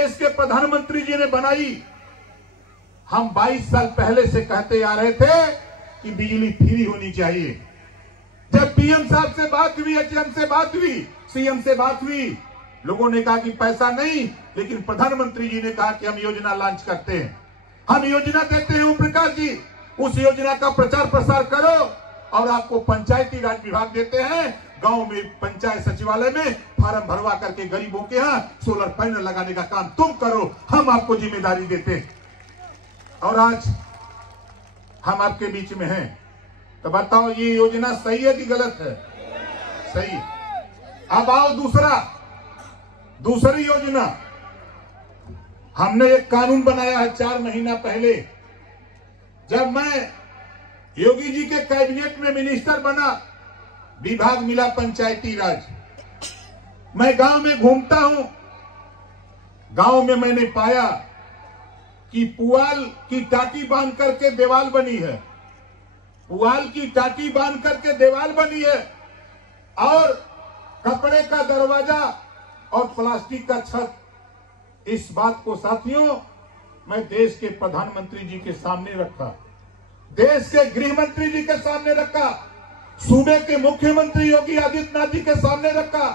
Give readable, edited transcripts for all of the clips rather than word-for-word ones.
देश के प्रधानमंत्री जी ने बनाई। हम 22 साल पहले से कहते आ रहे थे कि बिजली फ्री होनी चाहिए। जब पीएम साहब से बात हुई, एचएम से बात हुई, सीएम से बात हुई, लोगों ने कहा कि पैसा नहीं, लेकिन प्रधानमंत्री जी ने कहा कि हम योजना लॉन्च करते हैं, हम योजना देते हैं। ओम प्रकाश जी, उस योजना का प्रचार प्रसार करो और आपको पंचायती राज विभाग देते हैं। गांव में पंचायत सचिवालय में फार्म भरवा करके गरीबों के यहाँ सोलर पैनल लगाने का काम तुम करो, हम आपको जिम्मेदारी देते हैं। और आज हम आपके बीच में हैं, तो बताओ ये योजना सही है कि गलत है? सही है। अब आओ दूसरी योजना। हमने एक कानून बनाया है 4 महीना पहले, जब मैं योगी जी के कैबिनेट में मिनिस्टर बना, विभाग मिला पंचायती राज। मैं गांव में घूमता हूं, गांव में मैंने पाया कि पुआल की टाटी बांध करके दीवार बनी है, पुआल की टाटी बांध करके दीवार बनी है, और कपड़े का दरवाजा और प्लास्टिक का छत। इस बात को साथियों मैं देश के प्रधानमंत्री जी के सामने रखा, देश के गृह मंत्री जी के सामने रखा, सूबे के मुख्यमंत्री योगी आदित्यनाथ जी के सामने रखा।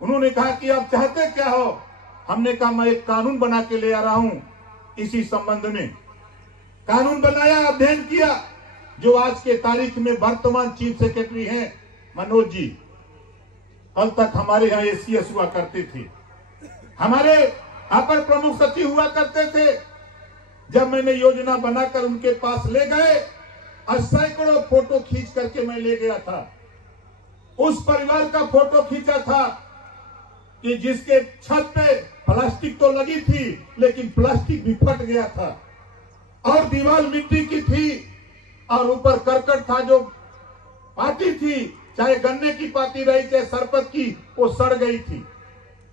उन्होंने कहा कि आप चाहते क्या हो? हमने कहा मैं एक कानून बना के ले आ रहा हूं इसी संबंध में। कानून बनाया, अध्ययन किया, जो आज के तारीख में वर्तमान चीफ सेक्रेटरी हैं मनोज जी। कल तक हमारे यहाँ एसीएस हुआ करते थे, हमारे अपर प्रमुख सचिव हुआ करते थे। जब मैंने योजना बनाकर उनके पास ले गए और सैकड़ों फोटो खींच करके मैं ले गया था। उस परिवार का फोटो खींचा था कि जिसके छत पे प्लास्टिक तो लगी थी, लेकिन प्लास्टिक भी फट गया था, और दीवार मिट्टी की थी, और ऊपर करकट था। जो पाती थी, चाहे गन्ने की पाती रही चाहे सरपत की, वो सड़ गई थी।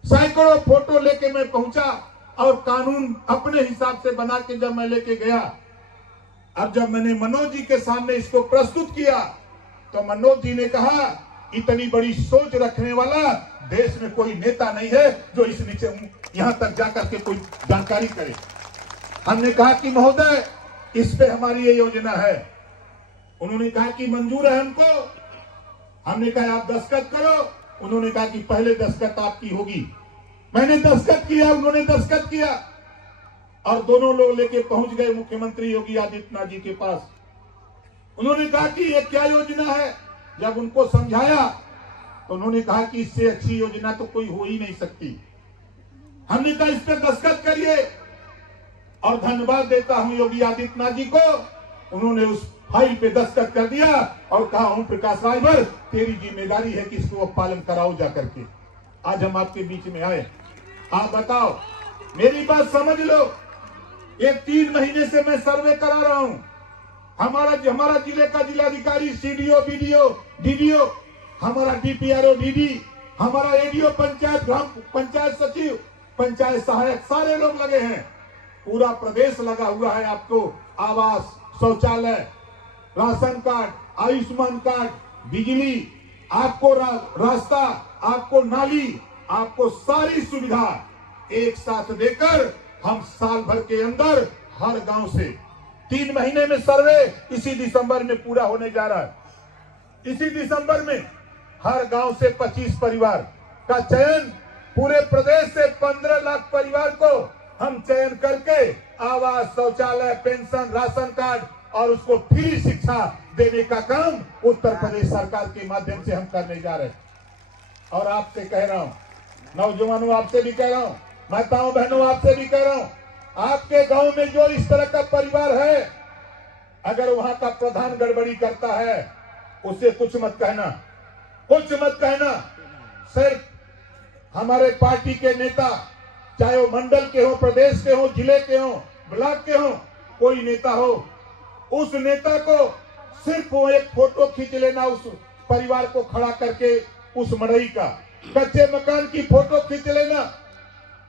सैकड़ों फोटो लेके मैं पहुंचा और कानून अपने हिसाब से बना के जब मैं लेके गया, अब जब मैंने मनोज जी के सामने इसको प्रस्तुत किया, तो मनोज जी ने कहा इतनी बड़ी सोच रखने वाला देश में कोई नेता नहीं है जो इस नीचे यहां तक जाकर के कोई जानकारी करे। हमने कहा कि महोदय इस पे हमारी ये योजना है। उन्होंने कहा कि मंजूर है हमको। हमने कहा आप दस्तखत करो। उन्होंने कहा कि पहले दस्तखत आपकी होगी। मैंने दस्तखत किया, उन्होंने दस्तखत किया, और दोनों लोग लेके पहुंच गए मुख्यमंत्री योगी आदित्यनाथ जी के पास। उन्होंने कहा कि ये क्या योजना है। जब उनको समझाया तो उन्होंने कहा कि इससे अच्छी योजना तो कोई हो ही नहीं सकती। हमने कहा इस पर दस्तखत करिए, और धन्यवाद देता हूं योगी आदित्यनाथ जी को। उन्होंने उस फाइल पे दस्तखत कर दिया और कहा ओम प्रकाश राजभर तेरी जिम्मेदारी है कि इसको पालन कराओ जाकर के। आज हम आपके बीच में आए। आप बताओ, मेरी बात समझ लो। ये 3 महीने से मैं सर्वे करा रहा हूं। हमारा जिले का जिलाधिकारी, सीडीओ, बीडीओ, डीडीओ, हमारा डीपीआरओ, डीडी, हमारा एडीओ, पंचायत, ग्राम पंचायत सचिव, पंचायत सहायक, सारे लोग लगे हैं। पूरा प्रदेश लगा हुआ है। आपको आवास, शौचालय, राशन कार्ड, आयुष्मान कार्ड, बिजली, आपको रास्ता, आपको नाली, आपको सारी सुविधा एक साथ देकर हम साल भर के अंदर हर गांव से 3 महीने में सर्वे इसी दिसंबर में पूरा होने जा रहा है। इसी दिसंबर में हर गांव से 25 परिवार का चयन, पूरे प्रदेश से 15 लाख परिवार को हम चयन करके आवास, शौचालय, पेंशन, राशन कार्ड और उसको फ्री शिक्षा देने का काम उत्तर प्रदेश सरकार के माध्यम से हम करने जा रहे हैं। और आपसे कह रहा हूं, नौजवानों आपसे भी कह रहा हूं, माताओं बहनों आपसे भी कह रहा हूं, आपके गांव में जो इस तरह का परिवार है, अगर वहां का प्रधान गड़बड़ी करता है उसे कुछ मत कहना, कुछ मत कहना। सिर्फ हमारे पार्टी के नेता, चाहे वो मंडल के हो, प्रदेश के हो, जिले के हो, ब्लॉक के हो, कोई नेता हो, उस नेता को सिर्फ वो एक फोटो खींच लेना, उस परिवार को खड़ा करके, उस मड़ई का कच्चे मकान की फोटो खींच लेना,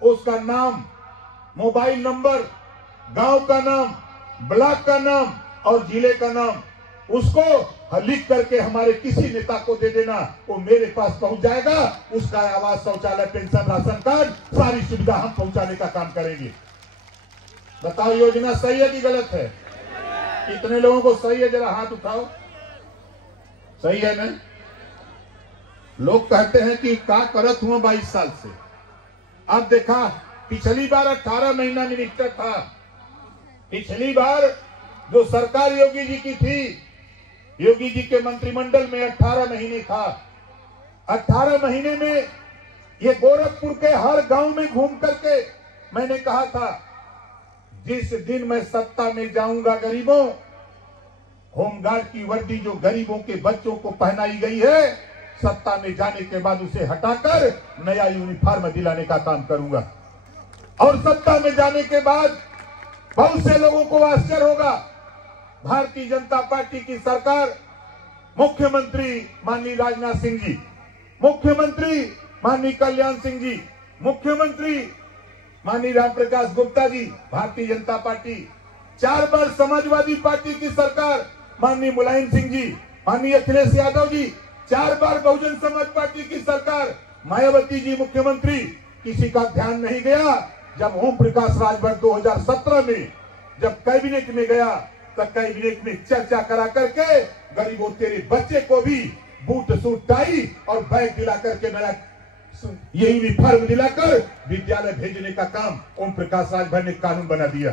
उसका नाम, मोबाइल नंबर, गांव का नाम, ब्लॉक का नाम और जिले का नाम, उसको लिख करके हमारे किसी नेता को दे देना, वो मेरे पास पहुंच जाएगा। उसका आवास, शौचालय, पेंशन, राशन कार्ड, सारी सुविधा हम पहुंचाने का काम करेंगे। बताओ योजना सही है कि गलत है? कितने लोगों को सही है? जरा हाथ उठाओ। सही है ना? लोग कहते हैं कि क्या करत हुआ 22 साल से। अब देखा, पिछली बार 18 महीना मिनिस्टर था। पिछली बार जो सरकार योगी जी की थी, योगी जी के मंत्रिमंडल में 18 महीने था। 18 महीने में ये गोरखपुर के हर गांव में घूम करके मैंने कहा था, जिस दिन मैं सत्ता में जाऊंगा गरीबों, होमगार्ड की वर्दी जो गरीबों के बच्चों को पहनाई गई है, सत्ता में जाने के बाद उसे हटाकर नया यूनिफॉर्म दिलाने का काम करूंगा। और सत्ता में जाने के बाद बहुत से लोगों को आश्चर्य होगा, भारतीय जनता पार्टी की सरकार, मुख्यमंत्री माननीय राजनाथ सिंह जी, मुख्यमंत्री माननीय कल्याण सिंह जी, मुख्यमंत्री माननीय रामप्रकाश गुप्ता जी, भारतीय जनता पार्टी, 4 बार समाजवादी पार्टी की सरकार, माननीय मुलायम सिंह जी, माननीय अखिलेश यादव जी, 4 बार बहुजन समाज पार्टी की सरकार, मायावती जी मुख्यमंत्री, किसी का ध्यान नहीं गया। जब ओम प्रकाश राजभर 2017 में जब कैबिनेट में गया, तो कैबिनेट में चर्चा करा करके गरीबों तेरे बच्चे को भी बूट सूट टाई और बैग दिला करके नया यही यूनिफॉर्म दिलाकर विद्यालय भेजने का काम ओम प्रकाश राजभर ने कानून बना दिया।